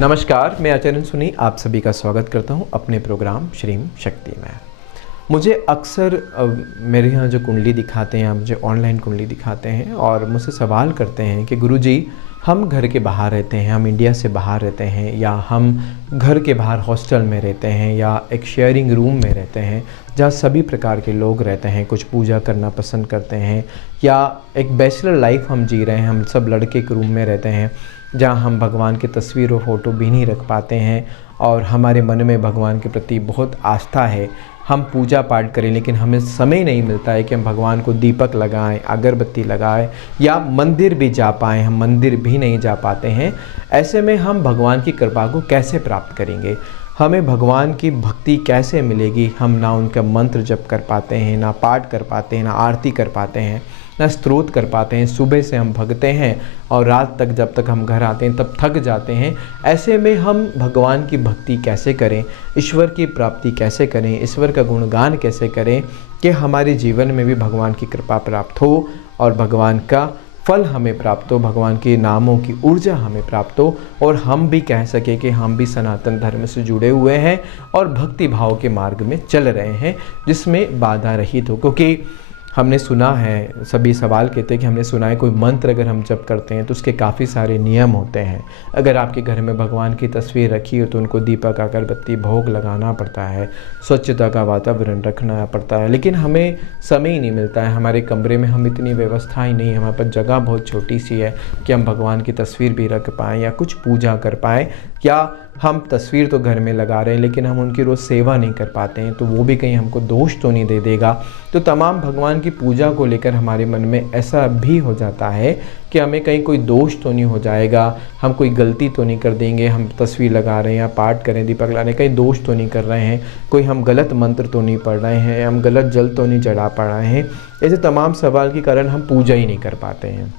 नमस्कार, मैं आचार्य सुनी आप सभी का स्वागत करता हूं अपने प्रोग्राम श्रीम शक्ति में। मुझे अक्सर मेरे यहाँ जो कुंडली दिखाते हैं या मुझे ऑनलाइन कुंडली दिखाते हैं और मुझसे सवाल करते हैं कि गुरुजी हम घर के बाहर रहते हैं, हम इंडिया से बाहर रहते हैं, या हम घर के बाहर हॉस्टल में रहते हैं या एक शेयरिंग रूम में रहते हैं जहाँ सभी प्रकार के लोग रहते हैं, कुछ पूजा करना पसंद करते हैं, या एक बैचलर लाइफ हम जी रहे हैं, हम सब लड़के एक रूम में रहते हैं जहाँ हम भगवान की तस्वीर और फ़ोटो भी नहीं रख पाते हैं और हमारे मन में भगवान के प्रति बहुत आस्था है, हम पूजा पाठ करें लेकिन हमें समय नहीं मिलता है कि हम भगवान को दीपक लगाएं, अगरबत्ती लगाएं या मंदिर भी जा पाएँ, हम मंदिर भी नहीं जा पाते हैं। ऐसे में हम भगवान की कृपा को कैसे प्राप्त करेंगे, हमें भगवान की भक्ति कैसे मिलेगी। हम ना उनका मंत्र जप कर पाते हैं, ना पाठ कर पाते हैं, ना आरती कर पाते हैं, ना स्तोत्र कर पाते हैं। सुबह से हम भगते हैं और रात तक जब तक हम घर आते हैं तब थक जाते हैं। ऐसे में हम भगवान की भक्ति कैसे करें, ईश्वर की प्राप्ति कैसे करें, ईश्वर का गुणगान कैसे करें कि हमारे जीवन में भी भगवान की कृपा प्राप्त हो और भगवान का फल हमें प्राप्त हो, भगवान के नामों की ऊर्जा हमें प्राप्त हो और हम भी कह सके कि हम भी सनातन धर्म से जुड़े हुए हैं और भक्ति भाव के मार्ग में चल रहे हैं जिसमें बाधा रहित हो। क्योंकि हमने सुना है, सभी सवाल कहते हैं कि हमने सुना है कोई मंत्र अगर हम जप करते हैं तो उसके काफ़ी सारे नियम होते हैं। अगर आपके घर में भगवान की तस्वीर रखी हो तो उनको दीपक अगरबत्ती भोग लगाना पड़ता है, स्वच्छता का वातावरण रखना पड़ता है, लेकिन हमें समय ही नहीं मिलता है। हमारे कमरे में हम इतनी व्यवस्था ही नहीं है, हमारे पास जगह बहुत छोटी सी है कि हम भगवान की तस्वीर भी रख पाएँ या कुछ पूजा कर पाएँ, या हम तस्वीर तो घर में लगा रहे हैं लेकिन हम उनकी रोज़ सेवा नहीं कर पाते हैं तो वो भी कहीं हमको दोष तो नहीं दे देगा। तो तमाम भगवान की पूजा को लेकर हमारे मन में ऐसा भी हो जाता है कि हमें कहीं कोई दोष तो नहीं हो जाएगा, हम कोई गलती तो नहीं कर देंगे, हम तस्वीर लगा रहे हैं या पाठ करें, दीपक ला रहे हैं, कहीं दोष तो नहीं कर रहे हैं, कोई हम गलत मंत्र तो नहीं पढ़ रहे हैं, हम गलत जल तो नहीं चढ़ा पा रहे हैं। ऐसे तमाम सवाल के कारण हम पूजा ही नहीं कर पाते हैं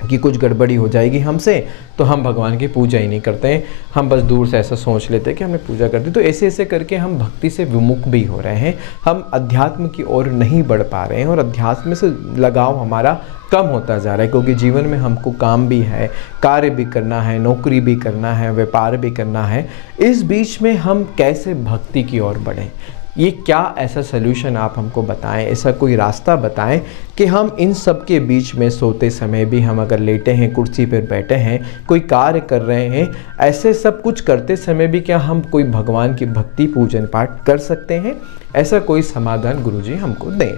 कि कुछ गड़बड़ी हो जाएगी हमसे तो हम भगवान की पूजा ही नहीं करते हैं। हम बस दूर से ऐसा सोच लेते हैं कि हमने पूजा कर दी। तो ऐसे ऐसे करके हम भक्ति से विमुख भी हो रहे हैं, हम अध्यात्म की ओर नहीं बढ़ पा रहे हैं और अध्यात्म से लगाव हमारा कम होता जा रहा है, क्योंकि जीवन में हमको काम भी है, कार्य भी करना है, नौकरी भी करना है, व्यापार भी करना है। इस बीच में हम कैसे भक्ति की ओर बढ़ें, ये क्या ऐसा सलूशन आप हमको बताएं, ऐसा कोई रास्ता बताएं कि हम इन सब के बीच में सोते समय भी हम अगर लेटे हैं, कुर्सी पर बैठे हैं, कोई कार्य कर रहे हैं, ऐसे सब कुछ करते समय भी क्या हम कोई भगवान की भक्ति पूजन पाठ कर सकते हैं? ऐसा कोई समाधान गुरुजी हमको दें।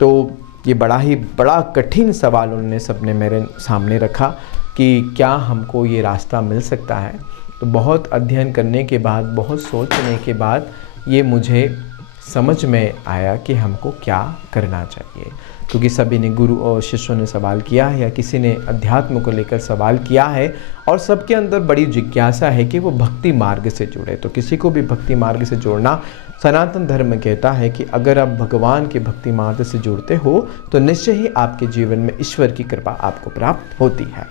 तो ये बड़ा कठिन सवाल उन्होंने सबने मेरे सामने रखा कि क्या हमको ये रास्ता मिल सकता है। तो बहुत अध्ययन करने के बाद, बहुत सोचने के बाद ये मुझे समझ में आया कि हमको क्या करना चाहिए, क्योंकि सभी ने गुरु और शिष्यों ने सवाल किया है या किसी ने अध्यात्म को लेकर सवाल किया है और सबके अंदर बड़ी जिज्ञासा है कि वो भक्ति मार्ग से जुड़े। तो किसी को भी भक्ति मार्ग से जोड़ना, सनातन धर्म कहता है कि अगर आप भगवान के भक्ति मार्ग से जुड़ते हो तो निश्चय ही आपके जीवन में ईश्वर की कृपा आपको प्राप्त होती है।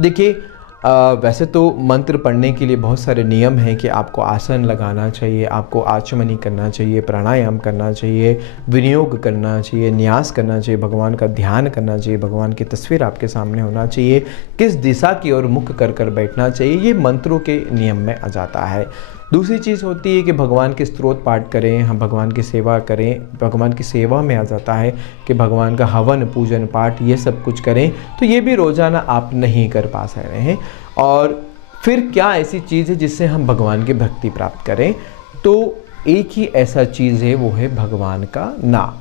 देखिए, वैसे तो मंत्र पढ़ने के लिए बहुत सारे नियम हैं कि आपको आसन लगाना चाहिए, आपको आचमनी करना चाहिए, प्राणायाम करना चाहिए, विनियोग करना चाहिए, न्यास करना चाहिए, भगवान का ध्यान करना चाहिए, भगवान की तस्वीर आपके सामने होना चाहिए, किस दिशा की ओर मुख कर कर बैठना चाहिए, ये मंत्रों के नियम में आ जाता है। दूसरी चीज़ होती है कि भगवान के स्तोत्र पाठ करें, हम भगवान की सेवा करें, भगवान की सेवा में आ जाता है कि भगवान का हवन पूजन पाठ ये सब कुछ करें। तो ये भी रोज़ाना आप नहीं कर पा रहे हैं। और फिर क्या ऐसी चीज़ है जिससे हम भगवान की भक्ति प्राप्त करें? तो एक ही ऐसा चीज़ है, वो है भगवान का नाम।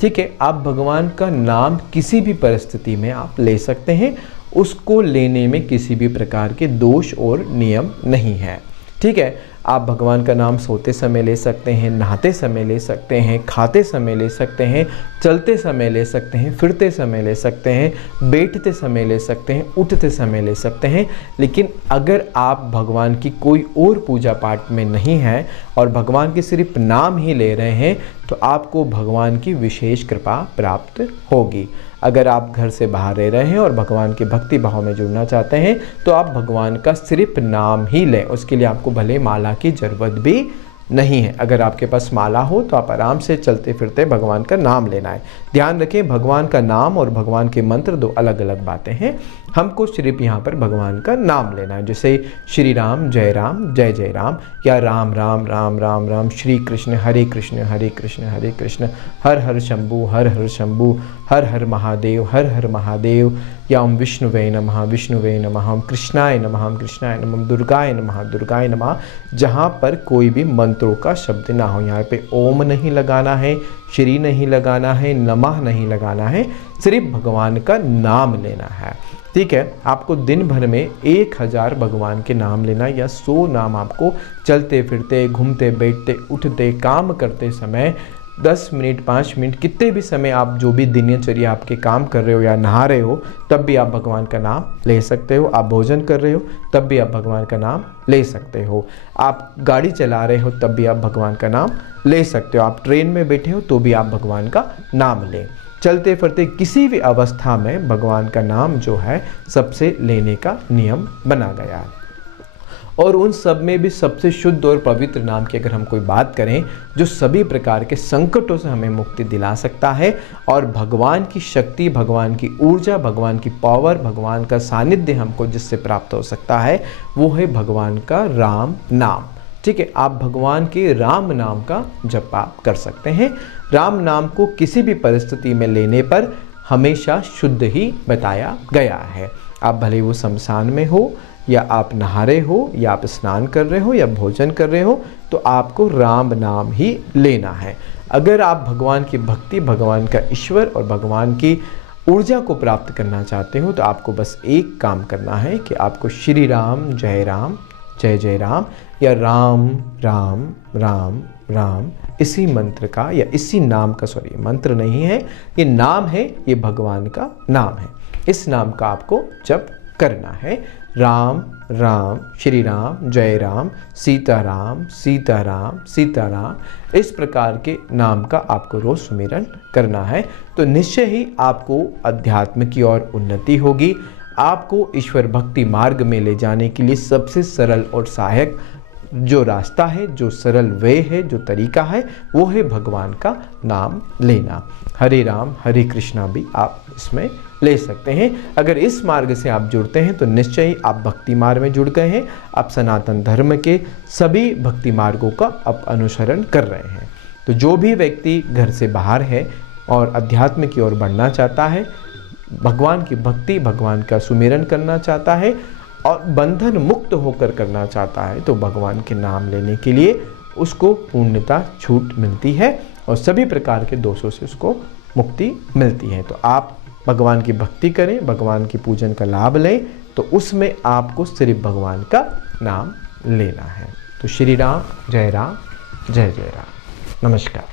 ठीक है, आप भगवान का नाम किसी भी परिस्थिति में आप ले सकते हैं, उसको लेने में किसी भी प्रकार के दोष और नियम नहीं है। ठीक है, आप भगवान का नाम सोते समय ले सकते हैं, नहाते समय ले सकते हैं, खाते समय ले सकते हैं, चलते समय ले सकते हैं, फिरते समय ले सकते हैं, बैठते समय ले सकते हैं, उठते समय ले सकते हैं। लेकिन अगर आप भगवान की कोई और पूजा पाठ में नहीं हैं और भगवान के सिर्फ नाम ही ले रहे हैं तो आपको भगवान की विशेष कृपा प्राप्त होगी। अगर आप घर से बाहर रह रहे हैं और भगवान के भक्ति भाव में जुड़ना चाहते हैं तो आप भगवान का सिर्फ नाम ही लें, उसके लिए आपको भले माला की ज़रूरत भी नहीं है। अगर आपके पास माला हो तो आप आराम से चलते फिरते भगवान का नाम लेना है। ध्यान रखें, भगवान का नाम और भगवान के मंत्र दो अलग अलग बातें हैं। हमको सिर्फ यहाँ पर भगवान का नाम लेना है, जैसे श्री राम जय जय राम, या राम राम राम राम राम, श्री कृष्ण हरे कृष्ण हरे कृष्ण, हर हर शंभु हर हर महादेव, या ओम विष्णुवे नमः, ओम कृष्णाय नमः, दुर्गाय नमः। जहाँ पर कोई भी मंत्रों का शब्द ना हो, यहाँ पे ओम नहीं लगाना है, श्री नहीं लगाना है, नमः नहीं लगाना है, सिर्फ भगवान का नाम लेना है। ठीक है, आपको दिन भर में 1000 भगवान के नाम लेना, या 100 नाम आपको चलते फिरते, घूमते बैठते, उठते, काम करते समय 10 मिनट 5 मिनट कितने भी समय आप जो भी दिनचर्या आपके काम कर रहे हो या नहा रहे हो तब भी आप भगवान का नाम ले सकते हो। आप भोजन कर रहे हो तब भी आप भगवान का नाम ले सकते हो। आप गाड़ी चला रहे हो तब भी आप भगवान का नाम ले सकते हो। आप ट्रेन में बैठे हो तो भी आप भगवान का नाम लें। चलते फिरते किसी भी अवस्था में भगवान का नाम जो है सबसे लेने का नियम बना गया है। और उन सब में भी सबसे शुद्ध और पवित्र नाम की अगर हम कोई बात करें, जो सभी प्रकार के संकटों से हमें मुक्ति दिला सकता है, और भगवान की शक्ति, भगवान की ऊर्जा, भगवान की पावर, भगवान का सानिध्य हमको जिससे प्राप्त हो सकता है, वो है भगवान का राम नाम। ठीक है, आप भगवान के राम नाम का जप आप कर सकते हैं। राम नाम को किसी भी परिस्थिति में लेने पर हमेशा शुद्ध ही बताया गया है। आप भले वो शमशान में हो, या आप नहा रहे हो, या आप स्नान कर रहे हो, या भोजन कर रहे हो, तो आपको राम नाम ही लेना है। अगर आप भगवान की भक्ति, भगवान का ईश्वर और भगवान की ऊर्जा को प्राप्त करना चाहते हो, तो आपको बस एक काम करना है कि आपको श्री राम जय जय राम, या राम राम राम राम, इसी मंत्र का या इसी नाम का, सॉरी मंत्र नहीं है, ये नाम है, ये भगवान का नाम है। इस नाम का आपको जप करना है। राम राम, श्री राम जय सीताराम सीताराम, इस प्रकार के नाम का आपको रोज सुमिरन करना है। तो निश्चय ही आपको अध्यात्म की ओर उन्नति होगी। आपको ईश्वर भक्ति मार्ग में ले जाने के लिए सबसे सरल और सहायक जो रास्ता है, जो सरल वे है, जो तरीका है, वो है भगवान का नाम लेना। हरे राम हरे कृष्णा भी आप इसमें ले सकते हैं। अगर इस मार्ग से आप जुड़ते हैं तो निश्चय ही आप भक्ति मार्ग में जुड़ गए हैं। आप सनातन धर्म के सभी भक्ति मार्गों का आप अनुसरण कर रहे हैं। तो जो भी व्यक्ति घर से बाहर है और अध्यात्म की ओर बढ़ना चाहता है, भगवान की भक्ति, भगवान का सुमिरन करना चाहता है और बंधन मुक्त होकर करना चाहता है, तो भगवान के नाम लेने के लिए उसको पूर्णतः छूट मिलती है और सभी प्रकार के दोषों से उसको मुक्ति मिलती है। तो आप भगवान की भक्ति करें, भगवान की पूजन का लाभ लें, तो उसमें आपको सिर्फ भगवान का नाम लेना है। तो श्री राम जय राम, जय जय राम। नमस्कार।